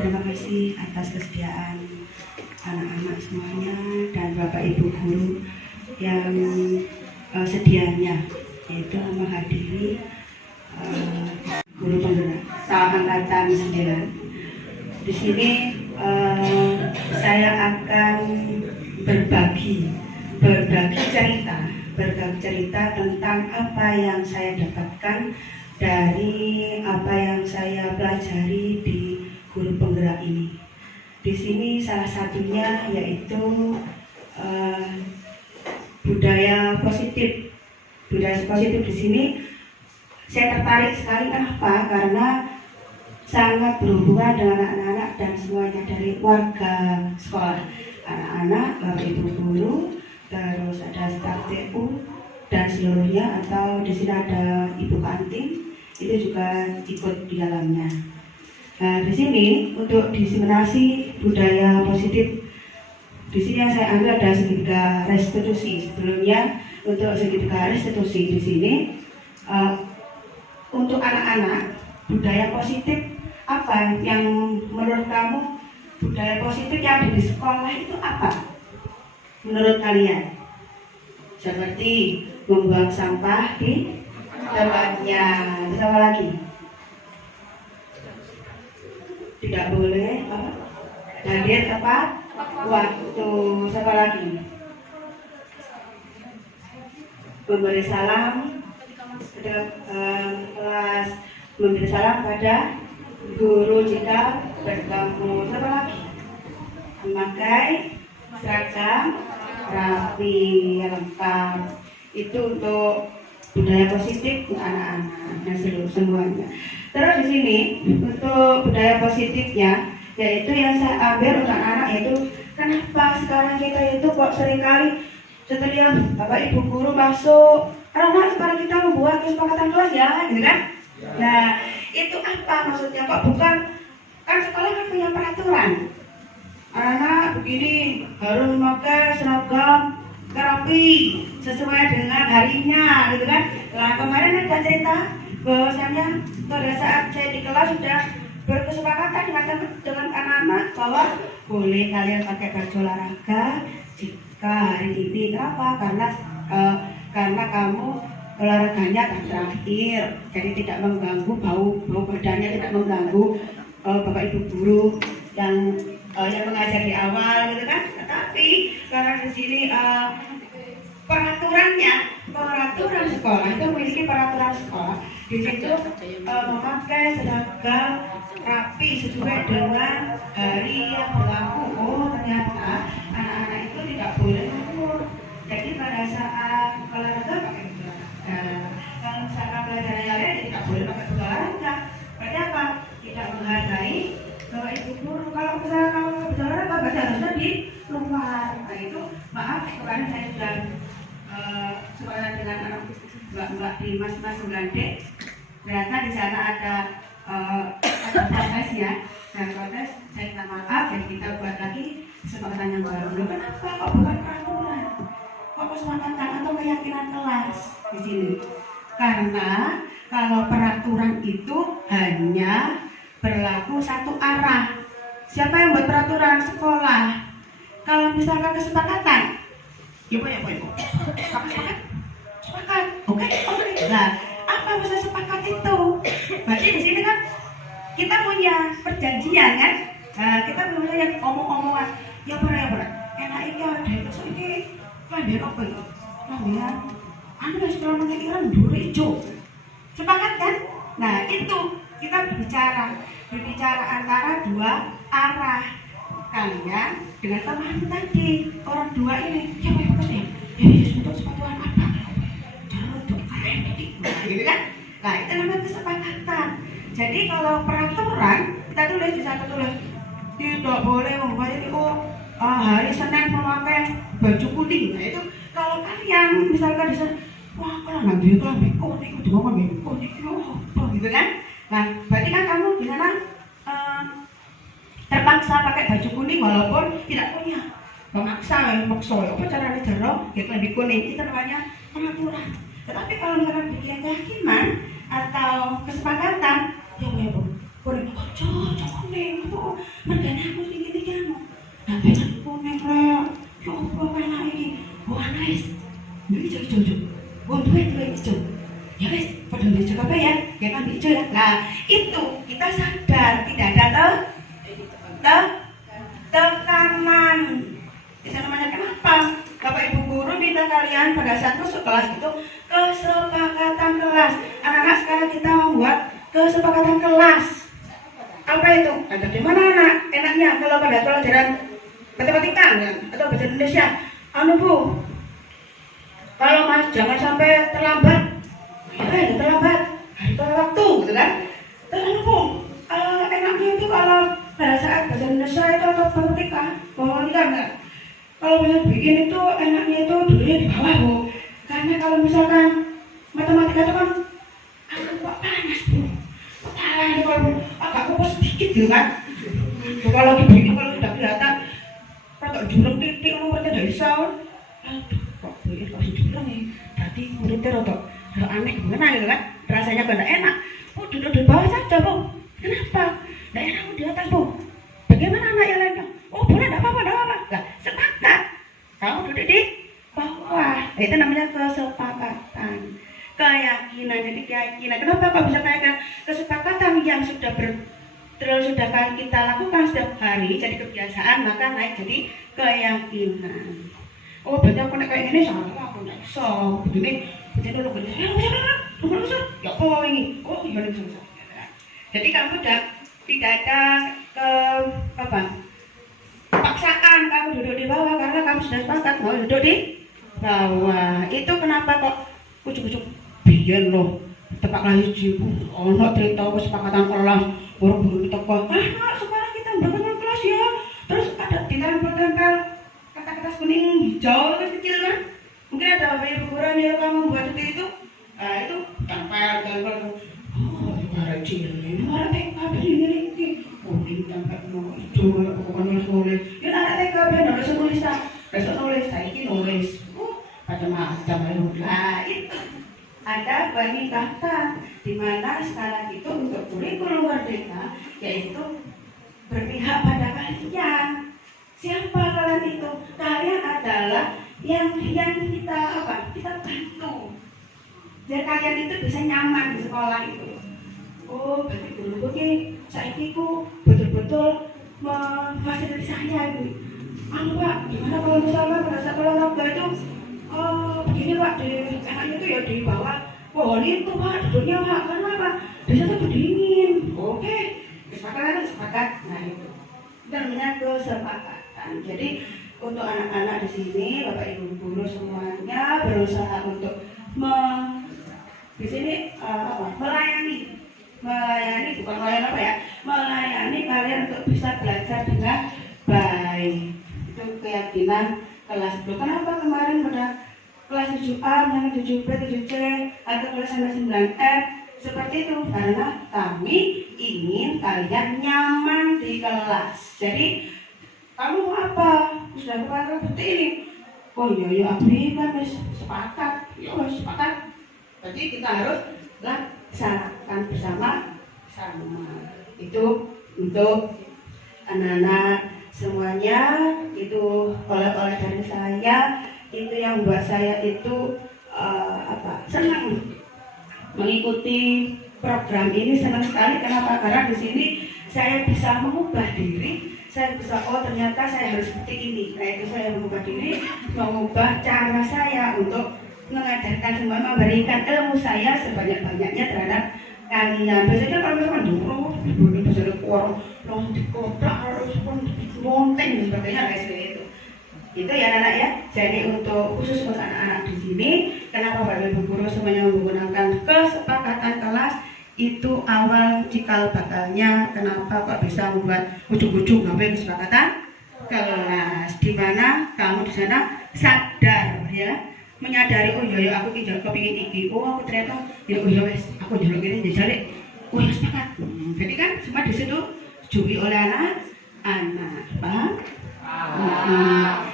Terima kasih atas kesediaan anak-anak semuanya dan Bapak Ibu guru yang sedianya yaitu menghadiri guru penggerak angkatan 9. Di sini saya akan berbagi cerita tentang apa yang saya dapatkan dari apa yang saya pelajari di guru penggerak ini. Di sini salah satunya yaitu budaya positif. Budaya positif di sini saya tertarik sekali. Kenapa? Karena sangat berhubungan dengan anak-anak dan semuanya dari warga sekolah, anak-anak, bapak ibu guru, terus ada staf TU dan seluruhnya, atau di sini ada ibu kantin itu juga ikut di dalamnya. Nah, di sini untuk diseminasi budaya positif, di sini yang saya ambil ada segitiga restitusi. Sebelumnya untuk segitiga restitusi di sini untuk anak-anak, budaya positif apa yang menurut kamu budaya positif yang ada di sekolah itu apa? Menurut kalian? Seperti membuang sampah di tempatnya. Sama lagi? Tidak boleh hadir tepat waktu. Siapa lagi? Memberi salam kelas, memberi salam pada guru jika bertemu. Siapa lagi? Memakai seragam rapi, lengkap. Itu untuk budaya positif untuk anak-anak dan semuanya. Terus di sini untuk budaya positifnya, yaitu yang saya ambil untuk anak, yaitu kenapa sekarang kita itu kok seringkali setiap bapak ibu guru masuk, anak sekarang kita membuat kesepakatan kelas ya, gitu kan? Nah itu apa maksudnya? Kok bukan, kan sekolah kan punya peraturan, anak begini harus memakai seragam rapi sesuai dengan harinya, gitu kan? Nah kemarin ada cerita bahwasanya pada saat saya di kelas sudah berkesepakatan dengan anak-anak bahwa boleh kalian pakai baju olahraga jika hari ini. Kenapa? Karena kamu olahraganya kan terakhir, jadi tidak mengganggu bau badannya, tidak mengganggu bapak ibu guru yang mengajar di awal, gitu kan? Tetapi karena di sini peraturan sekolah itu memiliki peraturan sekolah. Di situ memakai seragam rapi sesuai dengan hari yang berlaku. Oh ternyata anak-anak itu tidak boleh ngumpul. Jadi pada saat olahraga pakai baju olahraga, kalau misalkan pelajaran yang lain tidak boleh pakai baju olahraga. Berarti apa? Tidak menghargai bapak ibu guru. Kalau misalnya kamu pakai baju olahraga, berarti harusnya di luar. Nah itu maaf, kemarin saya sudah sekolah dengan anak mbak di mas-mas 9D. Ternyata di sana ada protesnya, dan protes saya minta maaf dan kita buat lagi kesepakatan yang baru. Kenapa kok bukan peraturan? Kok kesepakatan atau keyakinan kelas di sini? Karena kalau peraturan itu hanya berlaku satu arah. Siapa yang buat peraturan? Sekolah. Kalau misalkan kesepakatan, ya Bu. Sepakat. Oke. Nah, apa bisa sepakat itu? Berarti di sini kan kita punya perjanjian kan? Nah, kita punya yang omong-omongan. Ya berat. Enak ini ada besok ini lambian apa itu? Lambian anu sekolah mengiran dulu hijau. Sepakat kan? Nah, itu kita berbicara antara dua arah. Kalian dengan teman tadi, orang dua ini, siapa yang pesen? Untuk sepatuan apa? Untuk keren ini, gitu kan? Nah itu namanya kesepakatan. Jadi kalau peraturan kita tulis, di sana tulis tidak boleh membayar hari Senin memakai baju kuning. Nah itu kalau kalian misalkan di sana, wah kalau nanti kuning, udah mau kuning, gitu kan? Nah berarti kan kamu di sana terpaksa pakai baju kuning walaupun tidak punya. Memaksa, apa caranya jeruk, gitu lebih kuning, itu namanya peraturan. Tetapi kalau misalkan bikin keyakinan atau kesepakatan, ya Bu, kuning cocok nih kok mergane aku tinggi kamu nah pengen kuning rek yo apa enak iki bukan guys ini cocok untuk itu ya guys pada hijau apa ya kan hijau ya nah itu kita sadar tidak ada tekanan itu namanya kenapa Bapak Ibu guru minta kalian pada saat masuk kelas itu kesepakatan kelas anak-anak sekarang kita membuat kesepakatan kelas apa itu? Ada di mana anak? Enaknya kalau pada pelajaran matematika ya? Atau bahasa Indonesia Bu kalau mas jangan sampai terlambat terlambat hari waktu gitu kan terus Bu enaknya itu kalau pada saat bahasa Indonesia itu atau matematika mau nikah enggak? Kalau bisa bikin itu enaknya itu dulunya di bawah Bu karena kalau misalkan matematika itu kan agak panas Bu salah ini kalau agak kupas sedikit gitu kan kalau dibikin kalau sudah kelihatan agak jurang titik nomornya dari sound aduh kok bikin kok jurang ya berarti muridnya rotok aneh gimana gitu kan rasanya gak enak duduk di bawah saja Bu kenapa? Gak enak di atas Bu bagaimana anak yang lainnya? Boleh gak apa-apa lah sepakat kamu duduk di bawah itu namanya kesepakatan keyakinan jadi keyakinan kenapa kok bisa keyakinan kesepakatan yang sudah kita lakukan setiap hari jadi kebiasaan maka naik jadi keyakinan berarti aku kayak gini salah aku gak bisa begini dulu gini ya apa ini gimana bisa jadi kamu tidak ada paksaan kamu duduk di bawah karena kamu sudah sepakat mau duduk di bawah itu kenapa kok ujuk-ujuk biyen loh tepak lagi jibu ono cerita kesepakatan kelas buru-buru teko sekarang kita berkenal kelas ya terus ada ditempel kata-kata kuning hijau kecil kan mungkin ada bayi ukuran ya kamu buat itu itu tempel para cilik para TKB ini kuning tempel hijau pokoknya nulis ya anak TKB nulis nulis saiki nulis macam-macam lah itu ada banyak kata di mana sekarang itu untuk kurikulum merdeka yaitu berpihak pada kalian siapa kalian itu kalian adalah yang kita bantu biar kalian itu bisa nyaman di sekolah itu berarti dulu saiki ku betul-betul memfasilitasi saya itu Pak gimana kalau misalnya pada saat olahraga itu begini Pak enaknya itu ya di bawah pohon itu Pak duduknya Pak karena apa di sana tuh dingin oke sepakat nah itu namanya kesepakatan jadi untuk anak-anak di sini Bapak Ibu guru semuanya berusaha untuk di sini melayani bukan melayani apa ya melayani kalian untuk bisa belajar dengan baik itu keyakinan kelas itu kenapa kemarin pada kelas 7A dengan 7B 7C atau kelas 9F seperti itu karena kami ingin kalian nyaman di kelas jadi kamu mau apa sudah kepada seperti ini iya abdi kan sepakat sepakat jadi kita harus laksanakan bersama-sama itu untuk anak-anak semuanya itu oleh-oleh dari saya itu yang buat saya itu senang mengikuti program ini senang sekali kenapa karena di sini saya bisa mengubah diri saya bisa ternyata saya harus seperti ini nah itu saya mengubah diri mengubah cara saya untuk mengajarkan semua memberikan ilmu saya sebanyak-banyaknya terhadap kalian biasanya kalau misalkan dulu bisa dikuar langsung dikotak harus monteng sebagainya kayak itu ya anak ya jadi untuk khusus untuk anak-anak di sini kenapa Bapak Ibu guru semuanya menggunakan kesepakatan kelas itu awal cikal bakalnya kenapa kok bisa membuat ujung-ujung sampai kesepakatan kelas di mana kamu di sana sadar ya menyadari aku kepingin iki aku ternyata aku jaluk ini jadi sepakat jadi kan semua di situ dijui oleh anak paham?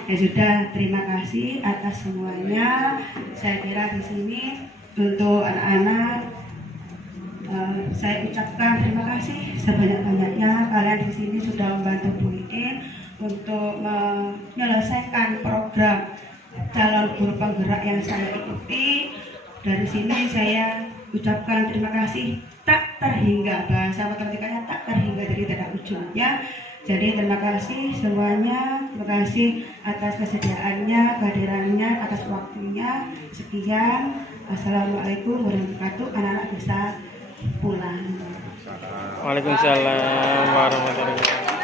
Ya sudah terima kasih atas semuanya saya kira di sini untuk anak-anak saya ucapkan terima kasih sebanyak-banyaknya kalian di sini sudah membantu Bu Iin untuk menyelesaikan program calon guru penggerak yang saya ikuti. Dari sini saya ucapkan terima kasih tak terhingga, bahasa matematikanya tak terhingga, jadi tidak ujungnya. Jadi terima kasih semuanya, terima kasih atas kesediaannya, kehadirannya, atas waktunya. Sekian, assalamualaikum warahmatullahi wabarakatuh. Anak-anak bisa pulang. Waalaikumsalam warahmatullahi wabarakatuh.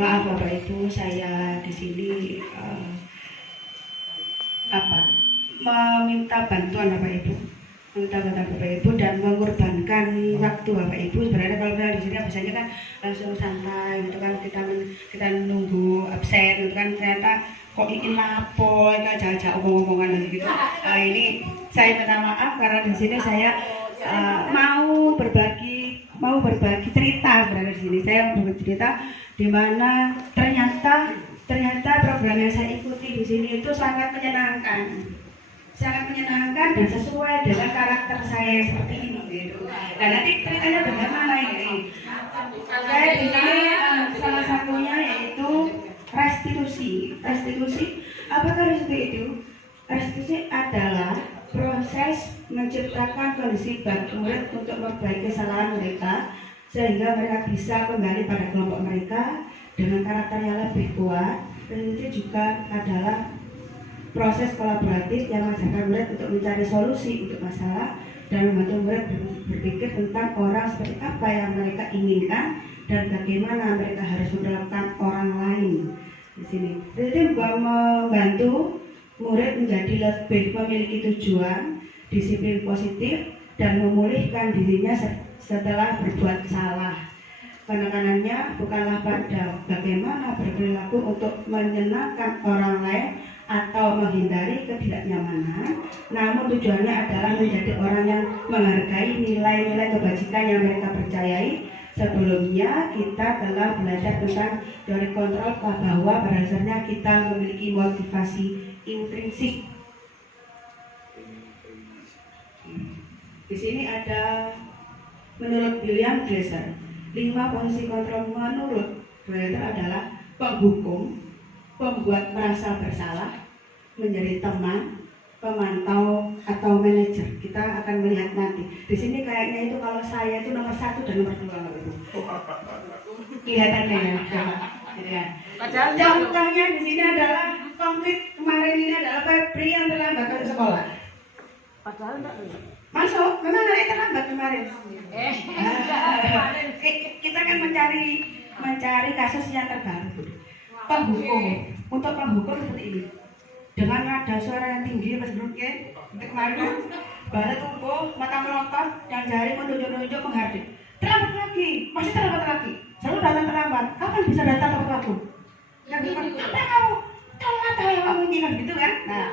Maaf Bapak Ibu, saya di sini meminta bantuan Bapak Ibu, dan mengorbankan waktu Bapak Ibu. Sebenarnya kalau kita di sini biasanya kan langsung santai gitu kan, kita nunggu absen gitu kan, ternyata kok ingin lapo, kita jajak omong-omongan gitu. Ini saya minta maaf karena di sini saya mau berbagi cerita. Sebenarnya di sini saya mau berbagi cerita di mana ternyata program yang saya ikuti di sini itu sangat menyenangkan dan sesuai dengan karakter saya yang seperti ini gitu. Dan nanti ceritanya bagaimana ini? Saya di sini salah satunya yaitu restitusi. Apakah restitusi itu? Restitusi adalah proses menciptakan kondisi bagi murid untuk memperbaiki kesalahan mereka sehingga mereka bisa kembali pada kelompok mereka dengan karakter yang lebih kuat. Dan itu juga adalah proses kolaboratif yang mengajarkan murid untuk mencari solusi untuk masalah dan membantu murid berpikir tentang orang seperti apa yang mereka inginkan dan bagaimana mereka harus memperlakukan orang lain di sini. Jadi membantu murid menjadi lebih memiliki tujuan, disiplin positif, dan memulihkan dirinya setelah berbuat salah. Penekanannya bukanlah pada bagaimana berperilaku untuk menyenangkan orang lain atau menghindari ketidaknyamanan, namun tujuannya adalah menjadi orang yang menghargai nilai-nilai kebajikan yang mereka percayai. Sebelumnya kita telah belajar tentang teori kontrol bahwa pada dasarnya kita memiliki motivasi intrinsik. Di sini ada menurut William Glasser, 5 posisi kontrol menurut Glasser adalah penghukum, pembuat merasa bersalah, menjadi teman, pemantau, atau manajer. Kita akan melihat nanti. Di sini kayaknya itu kalau saya itu nomor 1 dan nomor 2 itu. Kelihatannya ya. Contohnya di sini adalah konflik kemarin ini adalah Febri yang terlambat ke sekolah. Padahal enggak Masuk, memang hari terlambat kemarin. Kita kan mencari kasus yang terbaru. Penghukum, untuk penghukum seperti ini. Dengan nada suara yang tinggi, Mas Bruke, kemarin bala tumbuh, mata melotot, dan jari menunjuk-nunjuk menghardik. Terlambat lagi, masih terlambat lagi. Selalu datang terlambat. Kapan bisa datang tepat waktu? Yang apa kamu? Telat yang kamu ini kan gitu kan? Nah,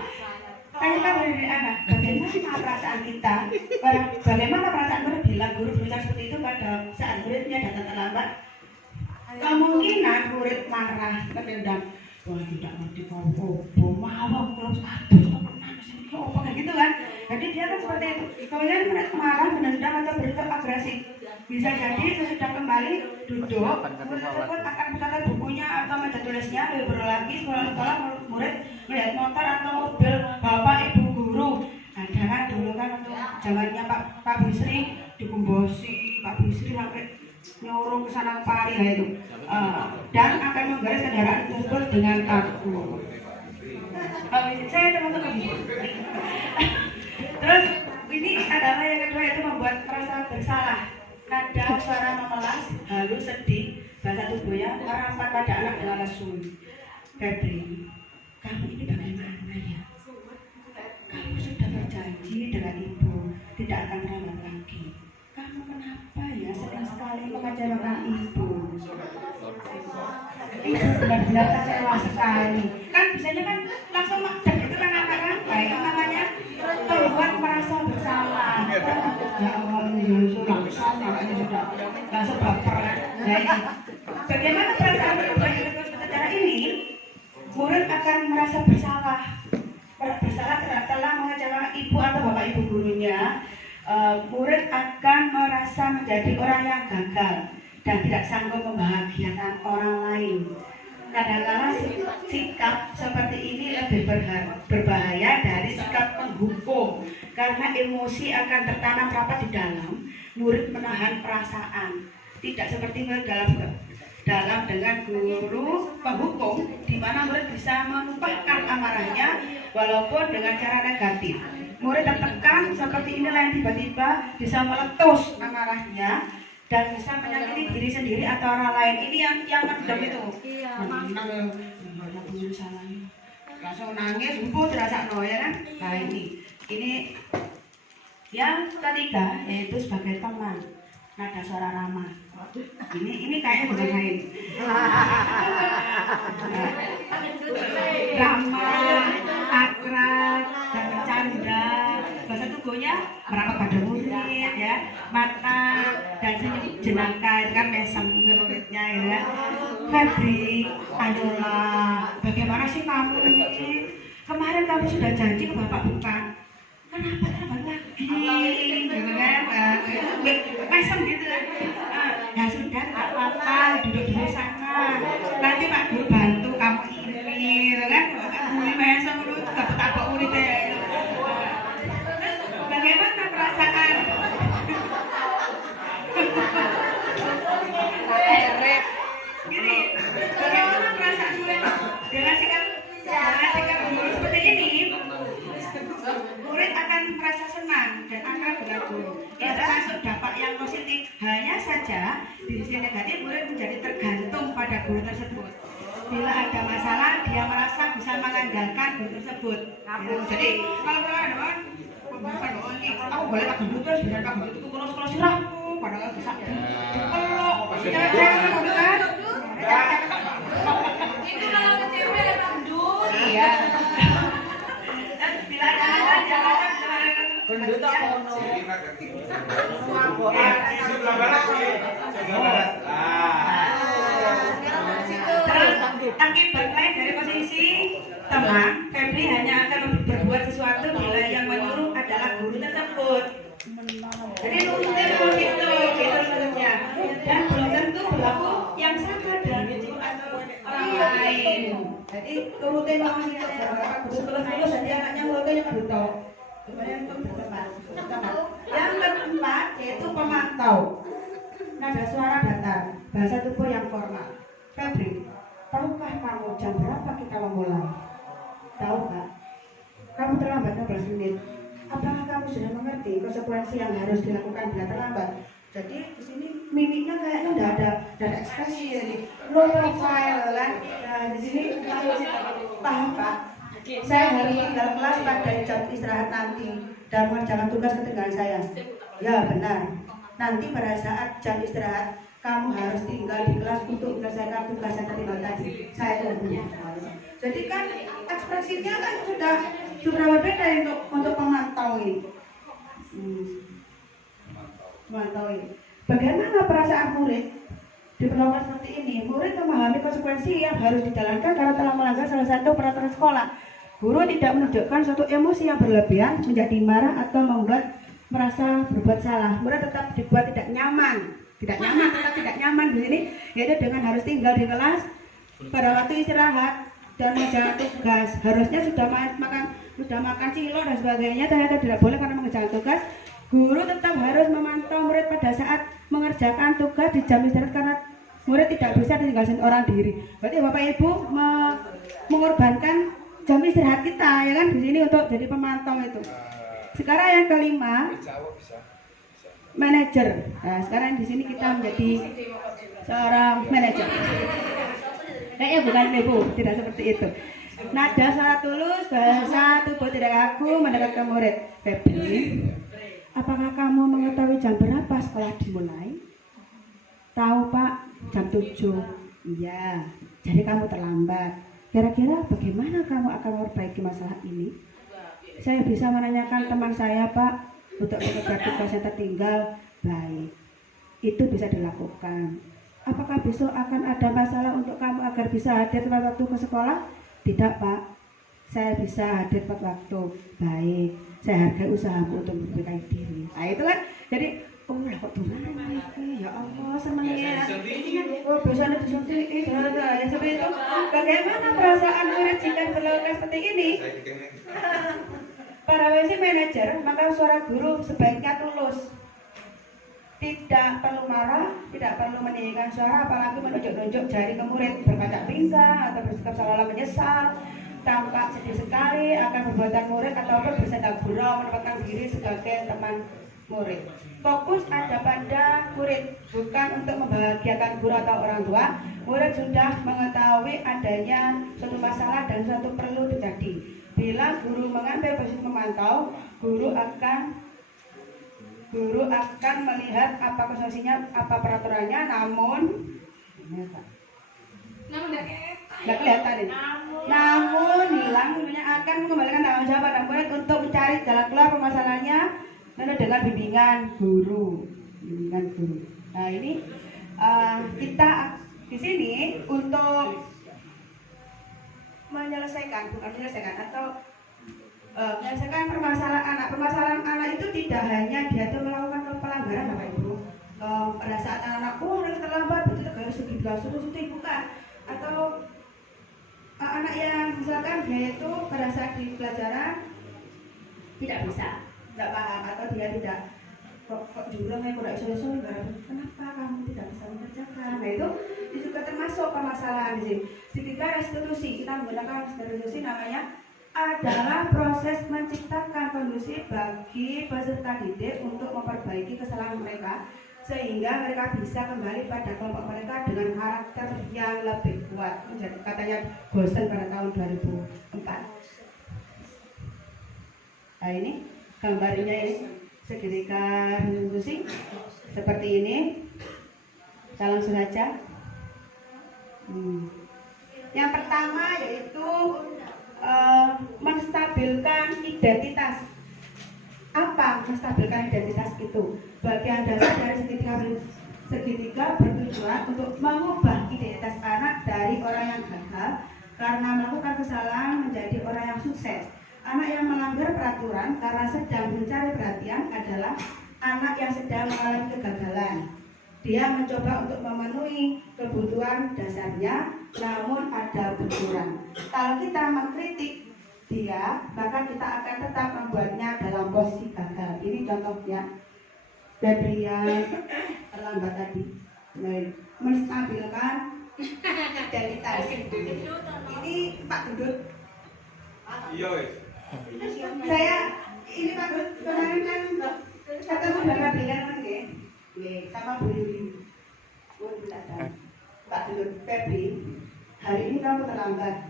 tanyakan dari anak, bagaimana perasaan kita? Bagaimana perasaan murid bila guru berbicara seperti itu pada saat muridnya datang terlambat? Kemungkinan murid marah, berdendam. Wah, tidak ngerti kau, mawang terus apa gitu kan? Jadi dia kan seperti itu. Kemudian murid marah, berdendam atau bersikap agresif. Bisa jadi sesudah kembali duduk, murid tersebut akan bukakan bukunya atau meja tulisnya, beberapa lagi sekolah murid melihat motor atau mobil bapak ibu guru. Ada kan dulu kan untuk zamannya Pak Bisri dikumbosi, Pak Bisri sampai nyorong ke sana kemari lah itu, dan akan menggaris kendaraan tersebut dengan kaku. Saya termasuk begitu. Terus ini adalah yang kedua, yaitu membuat merasa bersalah. Nada suara memelas, halus, sedih, bahasa tubuhnya merampat pada anak dengan lesu. Febri, kamu ini bagaimana ya? Kamu sudah berjanji dengan ibu tidak akan terlambat lagi. Kamu kenapa ya sering sekali mengecewakan ibu? Ibu benar-benar kecewa sekali. Kan biasanya kan langsung maksa itu kan anak-anak baik namanya membuat merasa bersalah. Ya Allah, ini langsung namanya sudah langsung baper. Nah, ini. Bagaimana perasaan secara ini? Murid akan merasa bersalah. Bersalah telah mengecewakan ibu atau bapak ibu gurunya. Murid akan merasa menjadi orang yang gagal dan tidak sanggup membahagiakan orang lain. Kadang-kadang sikap seperti ini lebih berbahaya dari sikap menghukum karena emosi akan tertanam rapat di dalam. Murid menahan perasaan, tidak seperti dalam dengan guru penghukum, di mana murid bisa menumpahkan amarahnya walaupun dengan cara negatif. Murid tertekan seperti inilah yang tiba-tiba bisa meletus amarahnya dan bisa menyakiti diri sendiri atau orang lain. Ini yang mendem itu. Iya. Langsung nangis, terasa ya kan? Nah ini yang ketiga yaitu sebagai teman, nada suara ramah. Ini kayaknya bukan main. Ramah, akrab, dan bercanda. Bahasa tubuhnya merapat pada murid ya, mata dan senyum jenaka itu kan mesem muridnya ya. Febri, ayolah, bagaimana sih kamu ini? Kemarin kamu sudah janji ke bapak bukan? Kenapa terlambat lagi? Gitu kan? Mesem gitu kan? Ya sudah, tak apa-apa, duduk di sana. Nanti Pak Guru bantu kamu ini, gitu kan? Ini mesem dulu, tak murid ya. Bagaimana perasaan? Gini, bagaimana perasaan murid dengan sikap guru seperti ini? Murid akan merasa senang dan akrab dengan guru. Ini termasuk dampak yang positif. Hanya saja di sisi negatif murid menjadi tergantung pada guru tersebut. Bila ada masalah, dia merasa bisa mengandalkan guru tersebut. Jadi kalau ada orang aku boleh tak gendut terus biar tak gendut itu kalau sirahku padahal bisa dipeluk jangan kan itu kalau kecewé gendut iya dan bila ada jangan gendut tak ono sebelah barat akibat lain dari posisi teman, Febri hanya akan berbuat sesuatu bila yang menyuruh adalah guru tersebut. Jadi nurutnya begitu, gitu menurutnya. Dan belum tentu berlaku yang sama dengan guru atau orang lain. Jadi nurutnya maksudnya guru terus jadi anaknya nurutnya berutuh. Kemudian itu bertempat. Yang keempat yaitu pemantau. Nada suara datar, bahasa tubuh yang formal. Febri, tahukah kamu jam berapa kita memulai? Tahu Kak? Kamu terlambat 15 menit. Apakah kamu sudah mengerti konsekuensi yang harus dilakukan bila terlambat? Jadi di sini mimiknya kayaknya udah ada ekspresi jadi low profile kan? Nah di sini paham Pak? Saya harus tinggal kelas pada jam istirahat nanti dan mengerjakan tugas ketinggalan saya. Ya benar. Nanti pada saat jam istirahat kamu harus tinggal di kelas untuk menyelesaikan tugas yang tertinggal tadi. Saya tunggu. Jadi kan ekspresinya kan sudah berbeda untuk pemantau ini. Pemantau ini. Bagaimana perasaan murid diperlakukan seperti ini? Murid memahami konsekuensi yang harus dijalankan karena telah melanggar salah satu peraturan sekolah. Guru tidak menunjukkan suatu emosi yang berlebihan, menjadi marah atau membuat merasa berbuat salah. Murid tetap dibuat tetap tidak nyaman di sini, yaitu dengan harus tinggal di kelas pada waktu istirahat dan mengerjakan tugas. Harusnya sudah makan cilok dan sebagainya, ternyata tidak boleh karena mengerjakan tugas. Guru tetap harus memantau murid pada saat mengerjakan tugas di jam istirahat karena murid tidak bisa ditinggalkan orang diri. Berarti Bapak Ibu mengorbankan jam istirahat kita ya kan di sini untuk jadi pemantau itu. Sekarang yang kelima, manajer. Nah, sekarang di sini kita menjadi seorang manajer. Kayaknya bukan Ibu, tidak seperti itu. Nada suara tulus, bahasa tubuh tidak kaku mendekat ke murid. Febri, apakah kamu mengetahui jam berapa sekolah dimulai? Tahu Pak, jam 7. Iya, jadi kamu terlambat. Kira-kira bagaimana kamu akan memperbaiki masalah ini? Saya bisa menanyakan teman saya, Pak, untuk mengejar tugas yang tertinggal. Baik, itu bisa dilakukan. Apakah besok akan ada masalah untuk kamu agar bisa hadir tepat waktu ke sekolah? Tidak, Pak. Saya bisa hadir tepat waktu. Baik, saya hargai usahamu untuk memperbaiki diri. Nah, itu kan, jadi, oh lah kok gimana ini? Ya Allah, senangnya. Oh, biasanya disuntik, ya seperti itu. Bagaimana perasaan murid jika berlaku seperti ini? Para WC manajer, maka suara guru sebaiknya tulus. Tidak perlu marah, tidak perlu meninggikan suara, apalagi menunjuk-nunjuk jari ke murid, berkaca pinggang atau bersikap seolah-olah menyesal, tampak sedih sekali akan perbuatan murid ataupun bersenda gurau menempatkan diri sebagai teman murid. Fokus ada pada murid, bukan untuk membahagiakan guru atau orang tua. Murid sudah mengetahui adanya suatu masalah dan suatu perlu terjadi. Bila guru mengambil posisi memantau, guru akan melihat apa konstruksinya, apa peraturannya, namun nggak kelihatan ini. Namun hilang tentunya akan mengembalikan tanggung jawab pada murid untuk mencari jalan keluar permasalahannya dengan bimbingan guru. Nah ini kita di sini untuk menyelesaikan atau menyelesaikan permasalahan anak itu tidak hanya dia tuh melakukan pelanggaran Bapak Ibu. Pada saat anak terlambat begitu harus suruh bukan, atau anak yang misalkan dia itu pada saat di pelajaran tidak paham, atau dia tidak kok juga kayak kurang isu-isu, kenapa kamu tidak bisa mengerjakan? Nah itu juga termasuk permasalahan di sini. Ketika restitusi, kita menggunakan restitusi namanya adalah proses menciptakan kondisi bagi peserta didik untuk memperbaiki kesalahan mereka sehingga mereka bisa kembali pada kelompok mereka dengan karakter yang lebih kuat. Menjadi katanya Bosen pada tahun 2004. Nah ini gambarnya ini seketika restitusi seperti ini. Kita langsung saja. Yang pertama yaitu menstabilkan identitas. Apa menstabilkan identitas itu? Bagian dasar dari segitiga bertujuan untuk mengubah identitas anak dari orang yang gagal karena melakukan kesalahan menjadi orang yang sukses. Anak yang melanggar peraturan karena sedang mencari perhatian adalah anak yang sedang mengalami kegagalan. Dia mencoba untuk memenuhi kebutuhan dasarnya, namun ada benturan. Kalau kita mengkritik dia, maka kita akan tetap membuatnya dalam posisi gagal. Ini contohnya dari yang terlambat tadi. Menstabilkan identitas. Ini Pak Dudut. Iya, Saya ini Pak Dudut kemarin kan ketemu dengan bilang kan ya. Sama Bu Yuli. Pak Dudut Febri, hari ini kamu terlambat.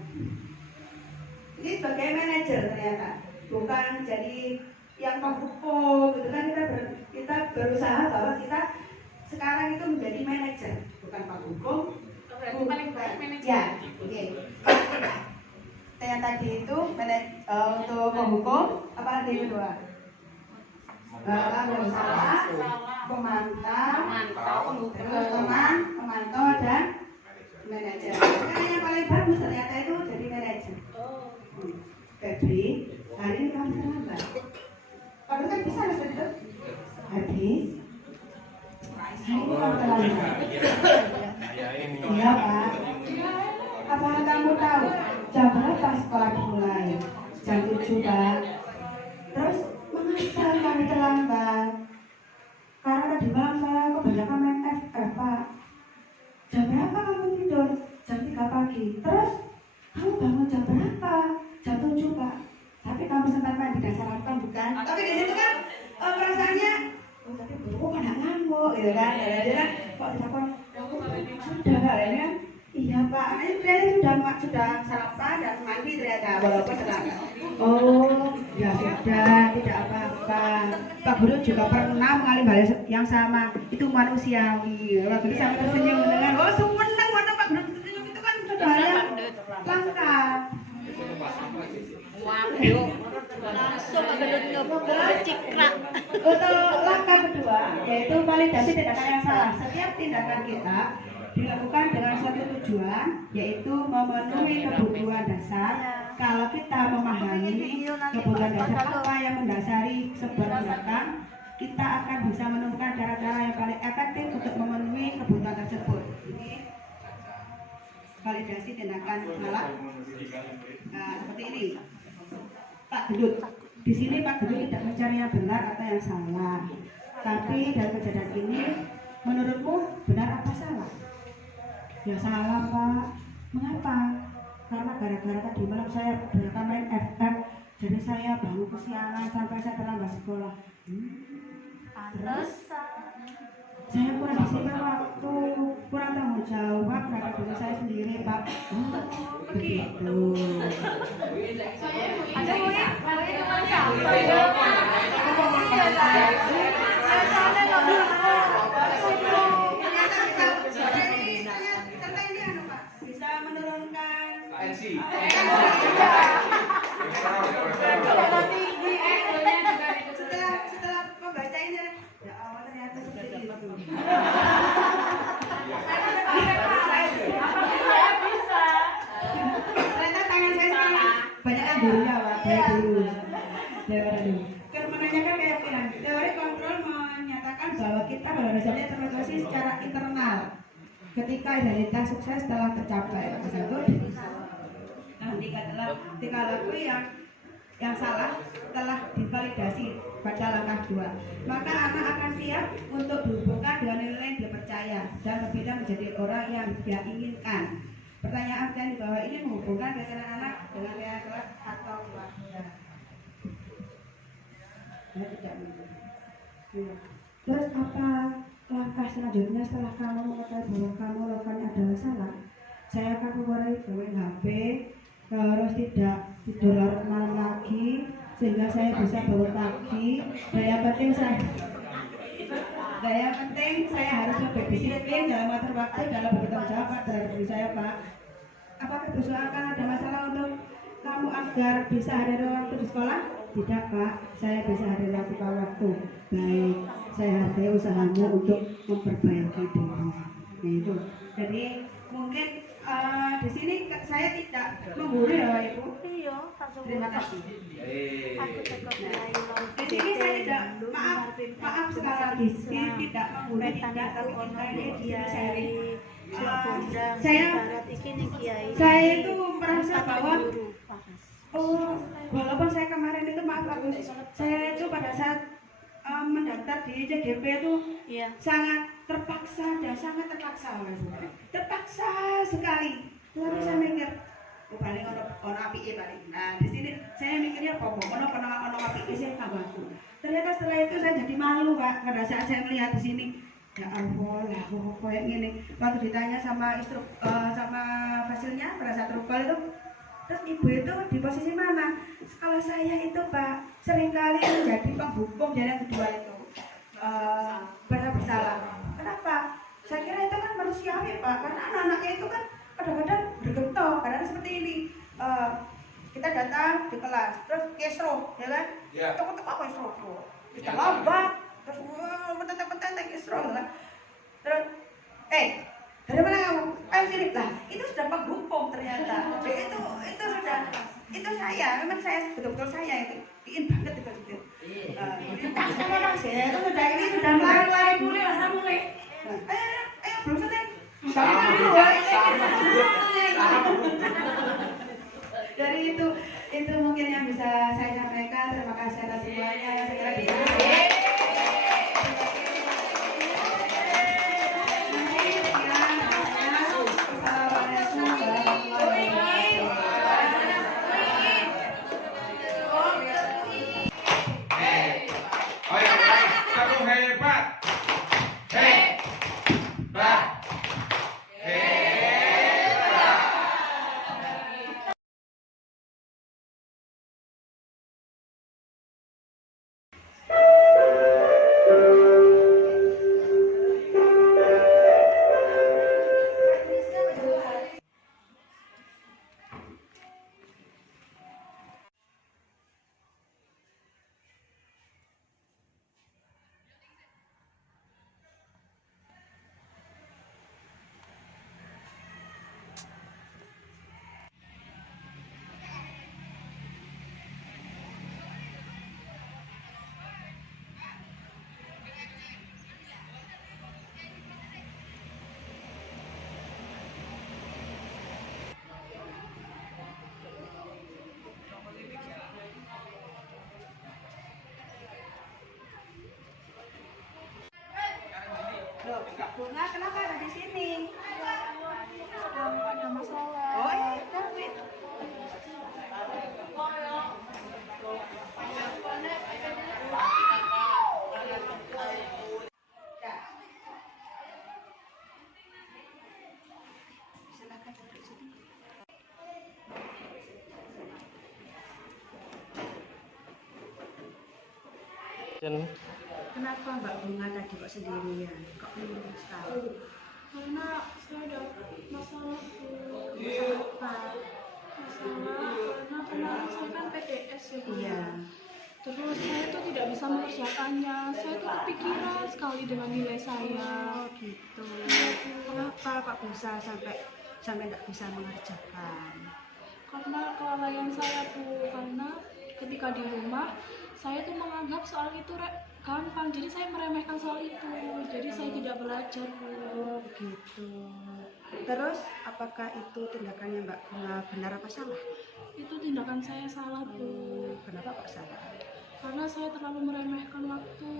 Ini sebagai manajer ternyata, bukan jadi yang penghukum gitu kan. Kita berusaha bahwa kita sekarang itu menjadi manajer, bukan penghukum. Ya, oke. Yang tadi itu untuk menghukum, apa lagi yang kedua? Kalau salah, pemantau, terus pemantau dan manajer. Karena yang paling bagus ternyata itu jadi manajer. Febri, hari ini kamu terlambat. Kamu kan bisa seperti itu. Febri, hari ini kamu terlambat. Iya Pak. Apa kamu tahu jam berapa sekolah dimulai? Jam 7 Pak. Terus mengapa kami terlambat? Karena tadi malam saya kebanyakan main FF Pak. Jam berapa kamu tidur? Jam 3 pagi. Terus kamu bangun jam berapa? Jam 7 Pak. Tapi kamu sempat mandi dan sarapan bukan? Tapi di situ kan perasaannya, oh tapi guruku pada ngamuk gitu kan. Jadi kan kok ditakon, sudah Kak ini kan? Iya Pak, ini ternyata sudah sarapan dan mandi ternyata walaupun terlambat. Oh ya sudah, tidak apa-apa. Pak Guru juga pernah mengalami hal yang sama. Itu manusiawi. Pak Guru sampai tersenyum dengan, oh seneng mana Pak Guru saya lengkap. Untuk langkah kedua yaitu validasi tindakan yang salah. Setiap tindakan kita dilakukan dengan suatu tujuan, yaitu memenuhi kebutuhan dasar. Kalau kita memahami kebutuhan dasar apa yang mendasari sebuah tindakan, kita akan bisa menemukan cara-cara yang paling efektif untuk memenuhi kebutuhan tersebut. Ini validasi tindakan salah. Nah, seperti ini, Pak Gendut. Di sini Pak Gendut tidak mencari yang benar atau yang salah, tapi dalam kejadian ini, menurutmu benar apa salah? Ya salah Pak. Mengapa? Karena gara-gara tadi malam saya kebanyakan main FF, jadi saya bangun kesiangan sampai saya terlambat sekolah. Terus saya kurang disiplin waktu, kurang tanggung jawab terhadap diri saya sendiri Pak. Begitu. Ada Win cuma Bisa menurunkan tensi. setelah membaca ini, ya Allah ternyata seperti itu. Ternyata tangan saya sekarang banyak yang gurunya Pak, baik dulu. Menanyakan keyakinan. Teori kontrol menyatakan bahwa kita pada dasarnya termotivasi secara internal ketika identitas sukses telah tercapai. Satu, nah, tiga laku yang salah telah divalidasi pada langkah 2, maka anak akan siap untuk dihubungkan dengan nilai yang dia percaya dan berbeda menjadi orang yang dia inginkan. Pertanyaan yang di bawah ini menghubungkan keyakinan anak dengan nilai kelas atau keluarga. Saya tidak mengerti. Terus apa langkah selanjutnya setelah kamu mengetahui bahwa kamu lakukannya adalah salah? Saya akan mengurangi bermain HP, terus tidak tidur larut malam lagi, sehingga saya bisa bangun pagi. Dan yang penting saya harus lebih disiplin dalam mengatur waktu, dalam bertanggung jawab terhadap diri saya Pak. Apakah besok akan ada masalah untuk kamu agar bisa hadir waktu di sekolah? Tidak Pak, saya bisa hadir waktu pada waktu. Baik, saya hargai usahamu untuk memperbaiki diri. Nah itu, jadi mungkin di sini saya tidak menggurui ya Pak Ibu. Terima kasih. Di sini saya tidak maaf sekali lagi, saya tidak menggurui tidak, tapi kita ini saya itu merasa bahwa walaupun saya kemarin itu maaf Agus, saya itu pada saat mendaftar di CGP itu sangat terpaksa dan sangat terpaksa sekali. Lalu saya mikir, paling ono apike paling. Nah di sini saya mikirnya ono apike sih tambahku. Ternyata setelah itu saya jadi malu Pak pada saat saya melihat di sini. Ya Allah, kok kayak gini. Waktu ditanya sama sama fasilnya pada saat rukol itu, terus ibu itu di posisi mana? Kalau saya itu Pak seringkali menjadi penghubung jalan kedua itu merasa bersalah. Kenapa? Saya kira itu kan manusiawi Pak, karena anak-anaknya itu kan kadang-kadang bergetok, kadang seperti ini. Kita datang di kelas, terus kesro, ya kan? Tuk apa kesro? Kita lambat, terus mententeng kesro, kan? Terus, dari mana kamu? Ayo sini lah. Itu sudah penghubung ternyata. Itu saya, memang saya betul-betul saya itu diin banget itu. Itu sudah ini sudah lari mulai lah mulai. Ayo belum selesai. Sama dulu Dari itu mungkin yang bisa saya sampaikan. Terima kasih atas semuanya. Saya kira bisa. Hebat. Hebat. Hebat. Bunga, kenapa ada di sini? Sedang ada masalah. Oh iya, David. Silakan duduk sini. Kenapa Mbak Bunga tadi kok sendirian? Kok belum tahu? Karena saya ada masalah Bu. Masalah apa? Masalah karena kemarin saya kan PTS ya Bu. Iya. Terus saya tuh tidak bisa mengerjakannya. Saya tuh kepikiran sekali dengan nilai saya. Oh gitu. Kenapa kok bisa sampai nggak bisa mengerjakan? Karena kelalaian saya Bu. Karena ketika di rumah saya tuh menganggap soal itu gampang. Jadi saya meremehkan soal itu. Jadi saya tidak belajar Bu. Oh begitu. Terus apakah itu tindakannya Mbak Bunga benar apa salah? Itu tindakan saya salah Bu. Kenapa kok salah? Karena saya terlalu meremehkan waktu,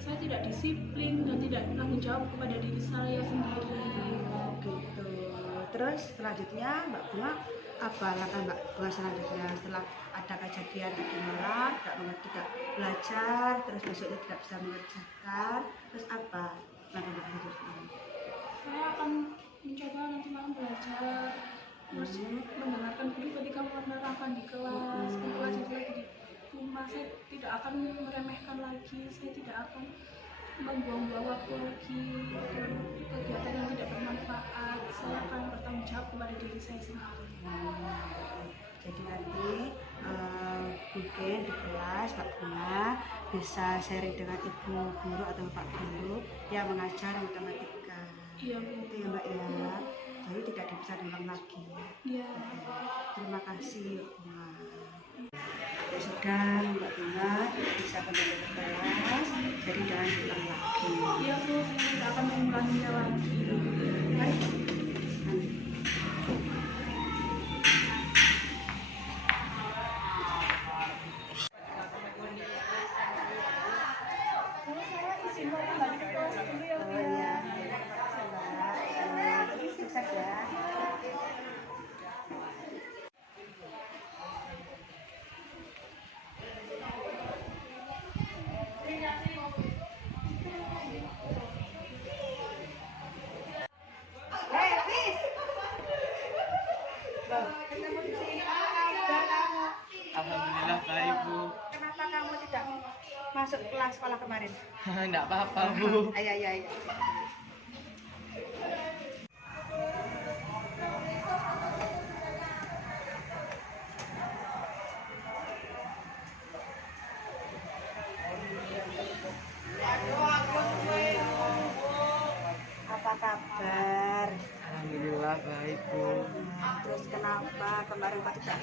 saya tidak disiplin dan tidak bertanggung jawab kepada diri saya sendiri. Oh gitu. Terus selanjutnya Mbak Bunga apa langkah Mbak Bunga selanjutnya setelah ada kejadian tadi malam tidak belajar, terus besoknya tidak bisa mengerjakan, terus apa langkah Mbak selanjutnya? Saya akan mencoba nanti malam belajar, terus mendengarkan guru ketika menerangkan di kelas, mempelajari lagi di rumah. Saya tidak akan meremehkan lagi, saya tidak akan membuang-buang waktu lagi dan kegiatan yang tidak bermanfaat. Saya akan bertanggung jawab kepada diri saya sendiri. Jadi nanti mungkin di kelas Mbak Bunga bisa sharing dengan ibu guru atau Pak Guru yang mengajar matematika. Iya Bu. Itu ya Mbak ya. Jadi tidak bisa diulang lagi. Iya. Terima kasih Mbak Bunga. Ya sudah Mbak Bunga bisa kembali ke kelas, jadi jangan diulang lagi. Iya Bu, saya tidak akan mengulanginya lagi. Baik. Saya izin mau kembali ke kelas dulu ya Bu. Oh iya, sukses ya. Ketemu di sini, apa kabar kamu? Alhamdulillah baik Bu. Kenapa kamu tidak masuk kelas sekolah kemarin? Enggak apa-apa Bu. Ayo, ayo, ayo. Apa kabar? Alhamdulillah baik Bu. Terus kenapa kemarin kok tidak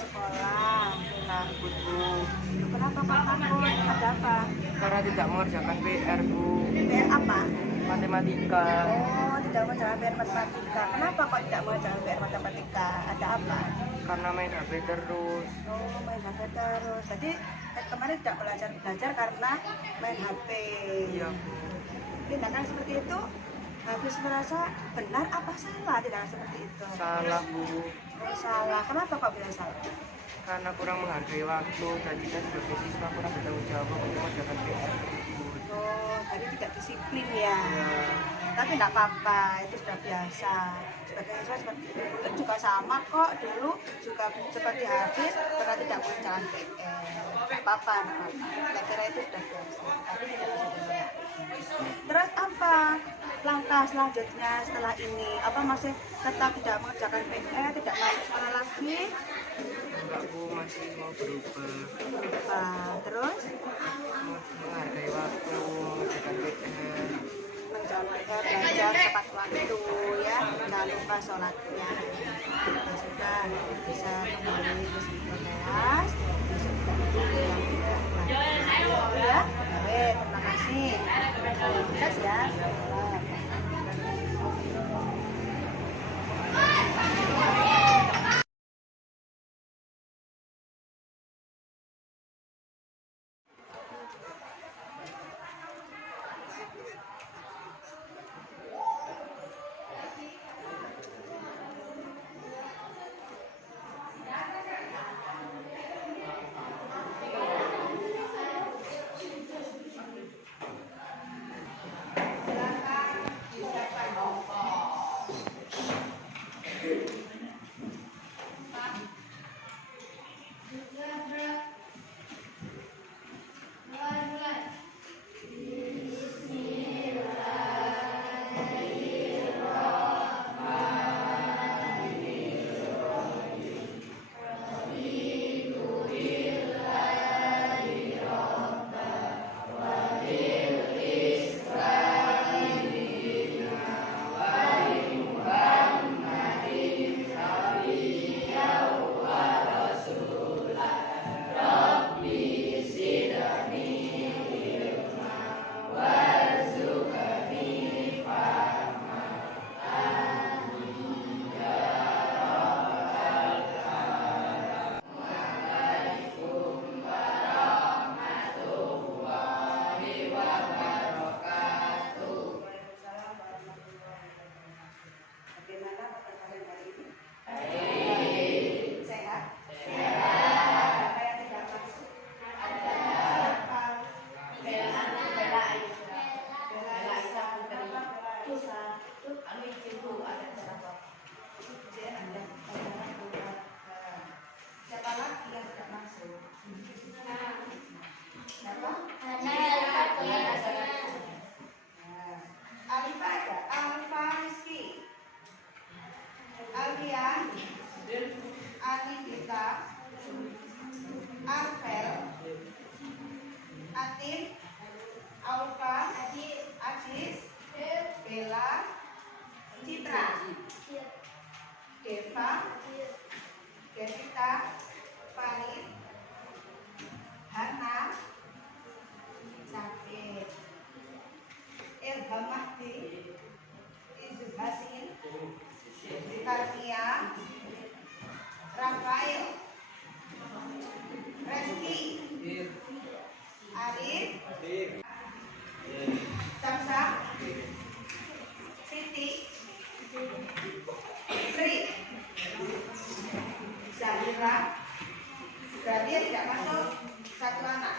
sekolah? Takut Bu. Kenapa kok takut? Ada apa? Karena tidak mengerjakan PR Bu. PR apa? Matematika. Oh, tidak mau jalan PR matematika. Kenapa kok tidak mau jalan PR matematika? Ada apa? Karena main HP terus. Oh, main HP terus. Jadi kemarin tidak belajar karena main HP. Iya Bu. Tindakan seperti itu habis merasa benar apa salah tindakan seperti itu? Salah Bu. Oh, salah. Kenapa kok bilang salah? Karena kurang menghargai waktu dan kita sebagai siswa kurang bertanggung jawab untuk mengerjakan PR. Oh, jadi tidak disiplin ya. Ya. Tapi tidak apa-apa, itu sudah biasa. Sebagai siswa seperti itu juga sama kok. Dulu juga seperti Hafiz pernah tidak mengerjakan PR. Tidak apa-apa, tidak apa-apa. Saya kira itu sudah biasa. Tapi tidak bisa dilakukan. Terus apa langkah selanjutnya setelah ini? Apa masih tetap tidak mengerjakan PR, tidak masuk sekolah lagi? Enggak Bu, masih mau berubah. Apa? Terus Menghargai waktu, mengerjakan PR. menjawab PR, belajar tepat waktu ya, jangan lupa sholatnya. Ya sudah, bisa kembali ke kelas, besok kita yang ya. Baik, terima kasih. Sukses ya. Aufa, Ajis, Bella, Citra, Deva, Devita, Farid, Hana, Sakit, Ilham Mahdi, Izuz Hasin, Karnia, Rafael, Reski, Arif, Samsa, Siti, Sri, Zahira. Berarti yang tidak masuk satu anak.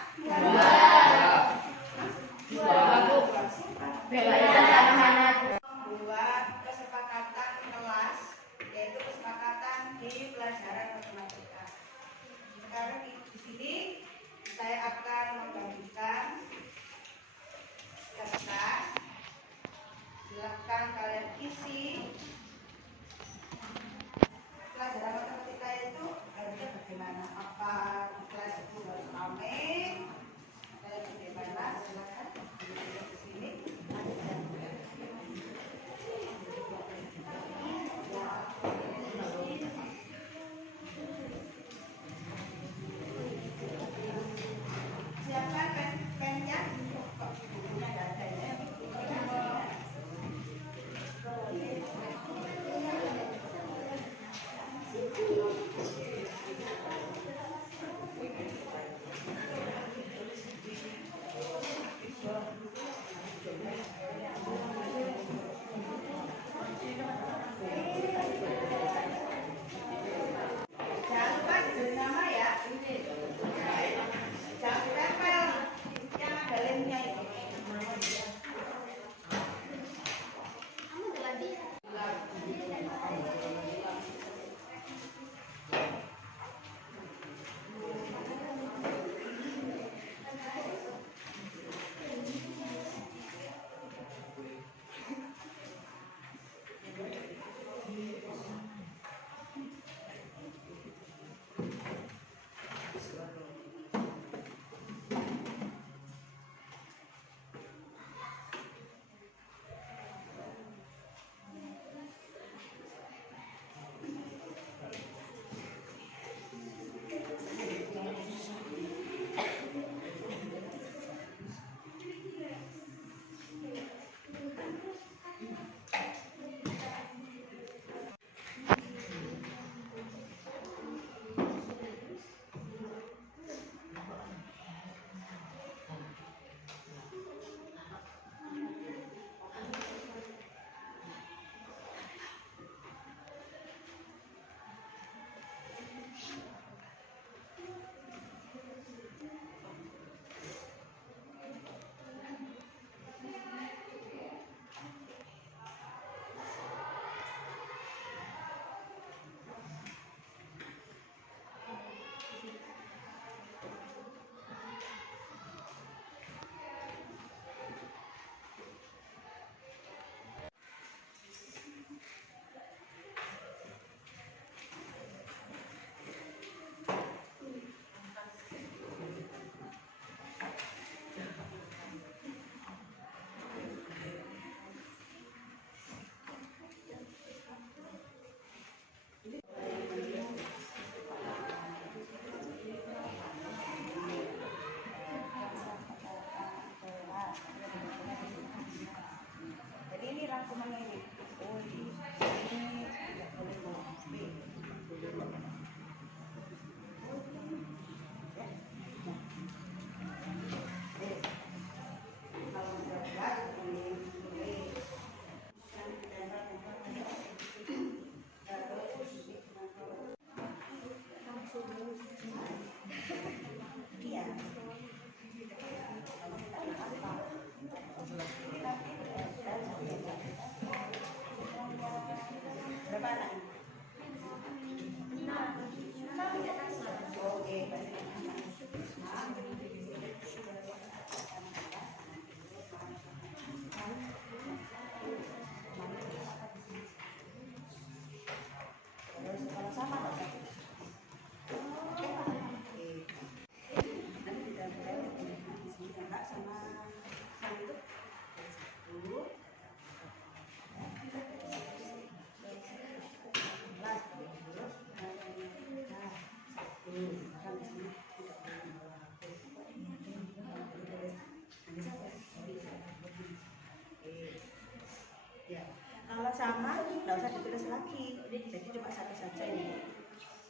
sama, nggak usah ditulis lagi. Jadi cuma satu saja ini.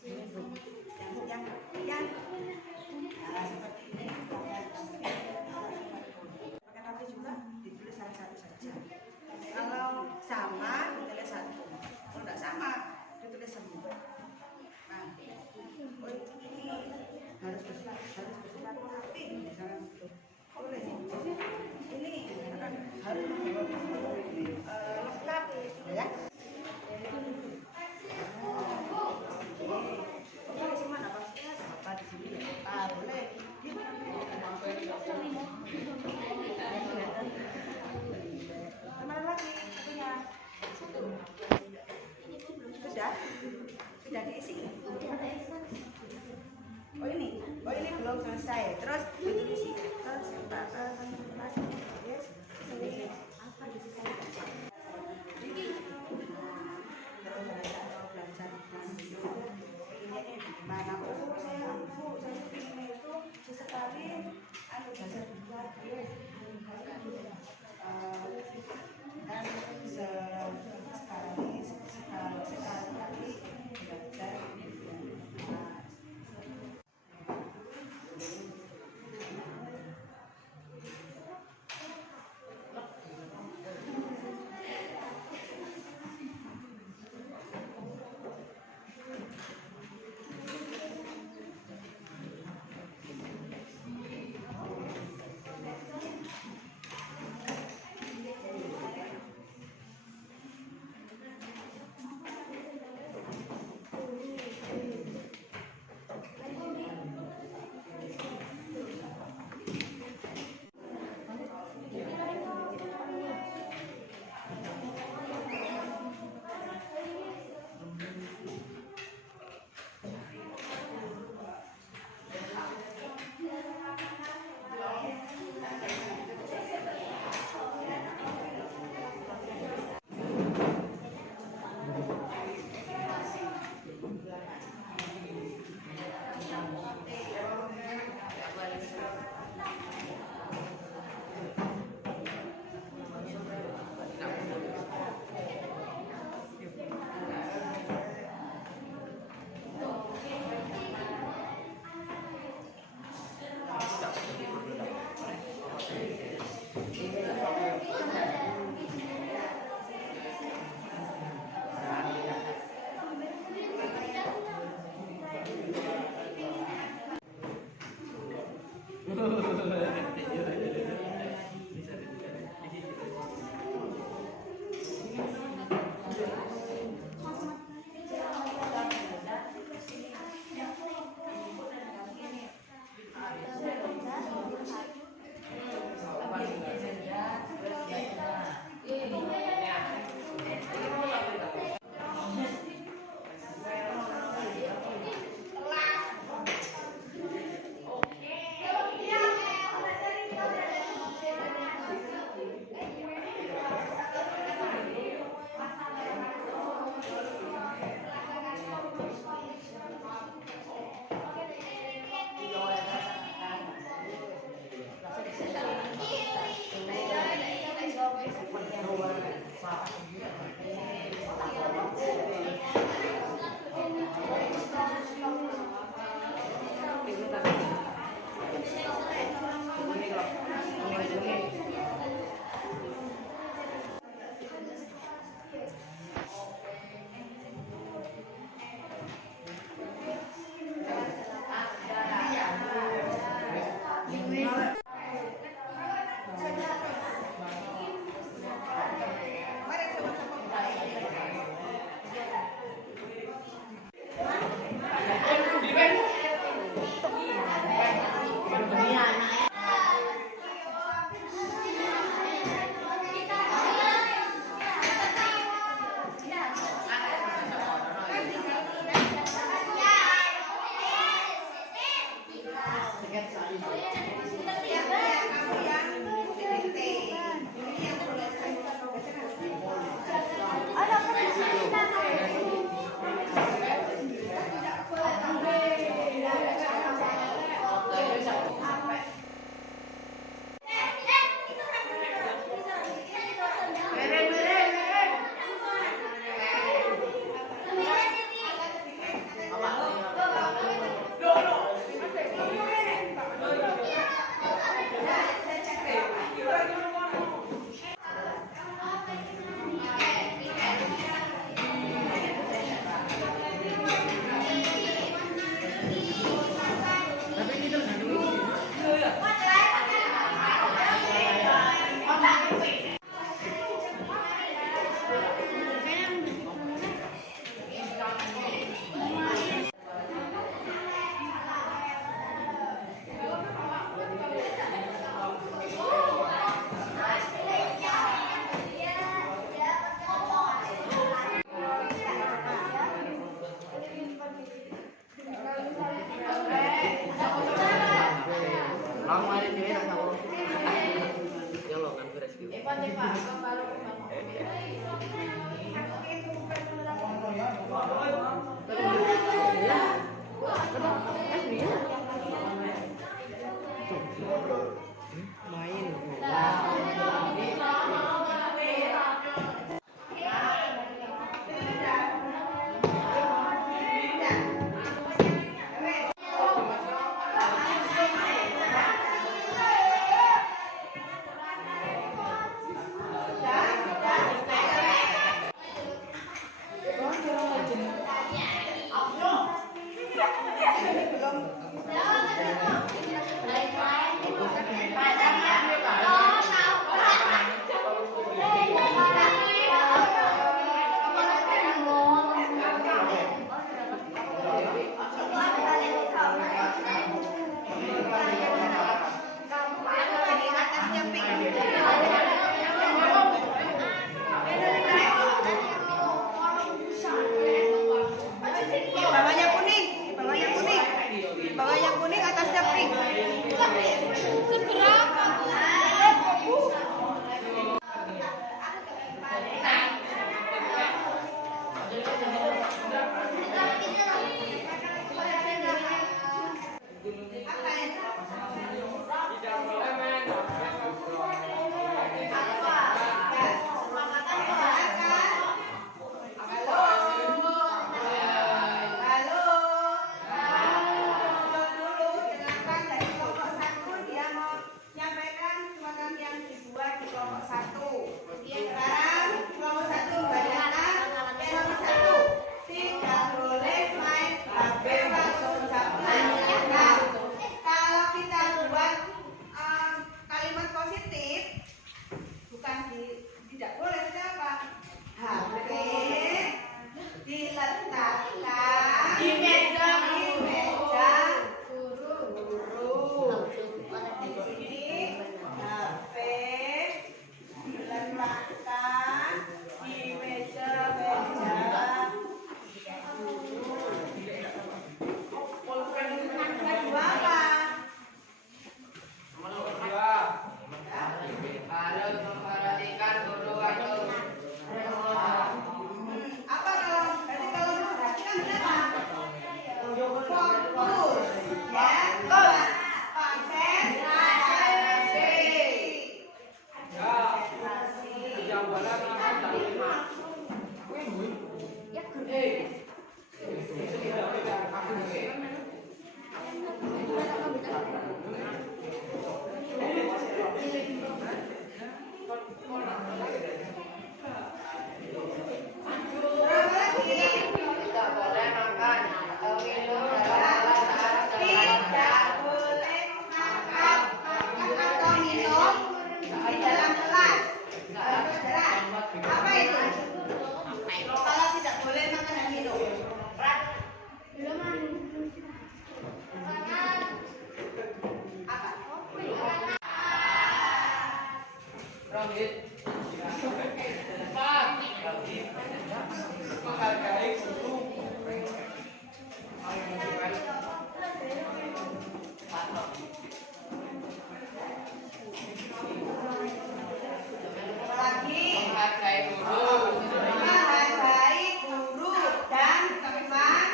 Ini Bu. Yang nah, seperti ini. Pakai tapi juga ditulis salah satu saja. Kalau sama ditulis satu. Kalau nggak sama ditulis semua. Nah, oh ini harus bersilat rapi misalnya gitu. Boleh ini harus lengkap ya. Boleh semua apa di sini ya? Boleh. Kemana lagi? Satunya. Sudah diisi. Oh ini belum selesai. Terus ini diisi. Terus yes. Ini apa di sini? Terus ada belajar ini gimana? Oh saya ini itu sesekali belajar buat dan sekali belajar. Bawah yang kuning, atasnya pink. Tidak boleh siapa? HP diletakkan di meja guru. Di sini HP diletakkan di meja guru. Kedua apa? Harus memperhatikan guru itu. Apa kalau memperhatikan berapa? Fokus, ya. Konsentrasi. Tidak boleh makan atau minum dalam saat Tidak boleh makan atau minum di dalam kelas. Jelas. Apa itu? Kalau tidak boleh makan dan minum. Apalagi menghargai guru dan teman.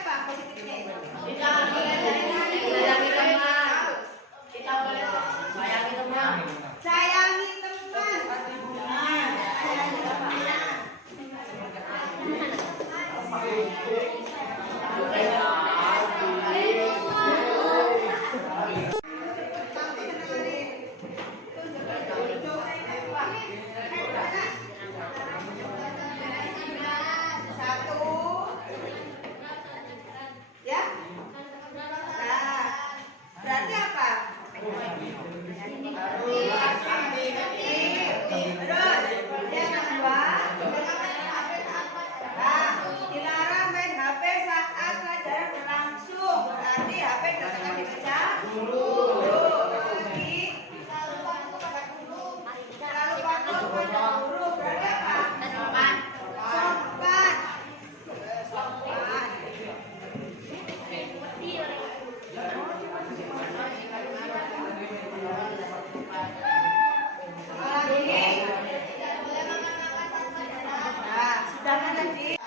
apa positifnya? Sayangi teman. Nah, sayangi teman. Satu. Ya. Nah, berarti apa? Terus yang kedua, nah, dilarang main HP saat pelajaran berlangsung. Berarti HP diletakkan di meja guru. Lagi selalu patuh pada guru. Berarti apa? Sopan. Sopan. Nah, sudah kan tadi?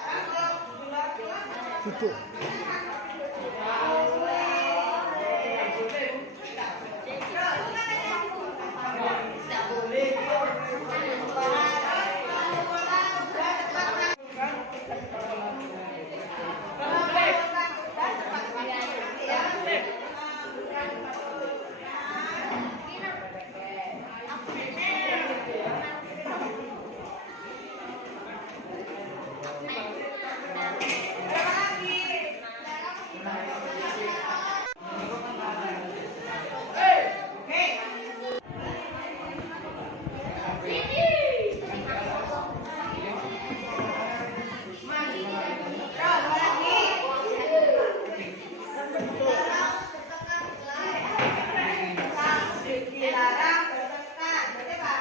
Dilarang bertekan. Berarti apa?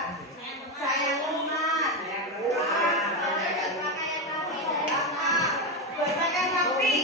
Sayang teman. Berpakaian rapi.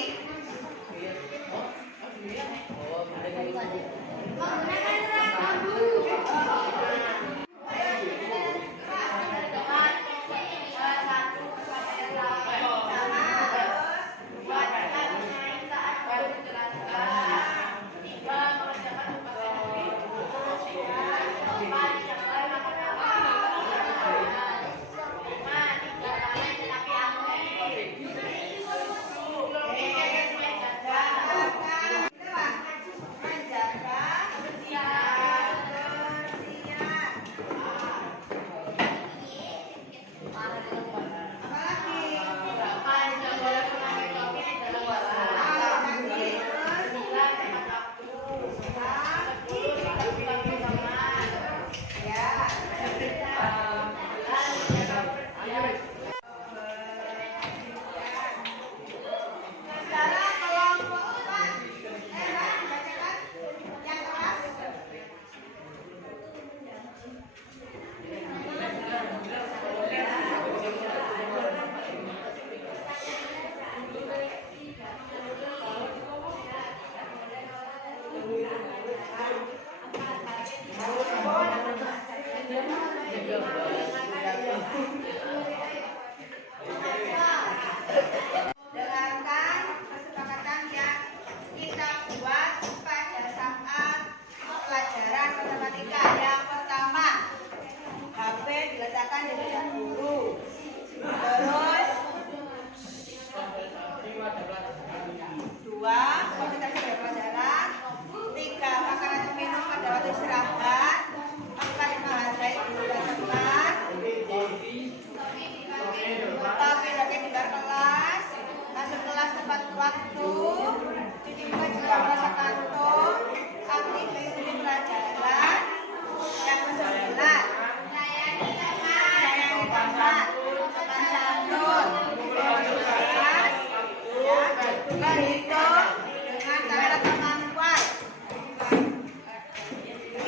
Dengarkan kesepakatan yang kita buat pada saat pelajaran matematika. Yang pertama, HP diletakkan di meja guru. Terus, dua, kualitas pelajaran. Tiga, makan atau minum pada waktu istirahat. Empat, menghargai guru dan teman. Tapi lagi di luar kelas, masuk kelas tepat waktu, cuci muka jika merasa kantuk, aktif mengikuti pelajaran. Yang ke-9, sayangi teman, sopan santun, kelas, ya, berhitung dengan cara kemampuan.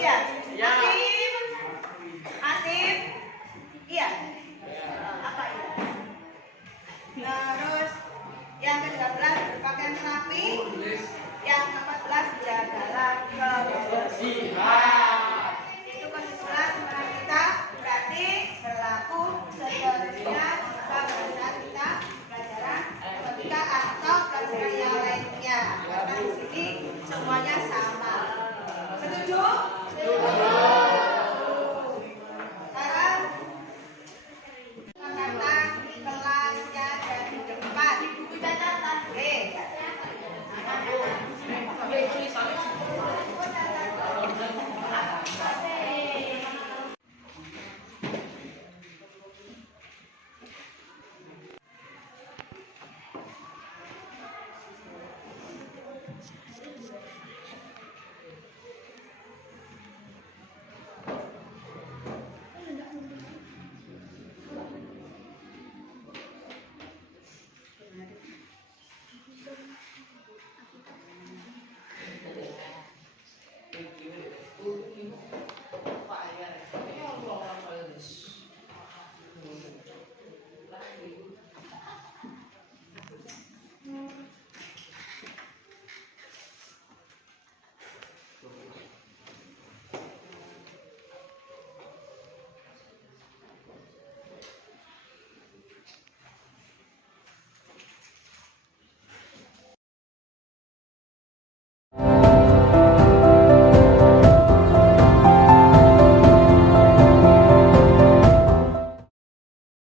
Iya, Asif, iya. Apa itu? Terus yang ke-13 berpakaian rapi. Yang ke-14 jagalah kebersihan. Itu kesimpulan sebenarnya kita berarti berlaku seterusnya jika pada saat kita pelajaran matematika atau pelajaran yang lain. karena di sini semuanya sama. Setuju? Setuju.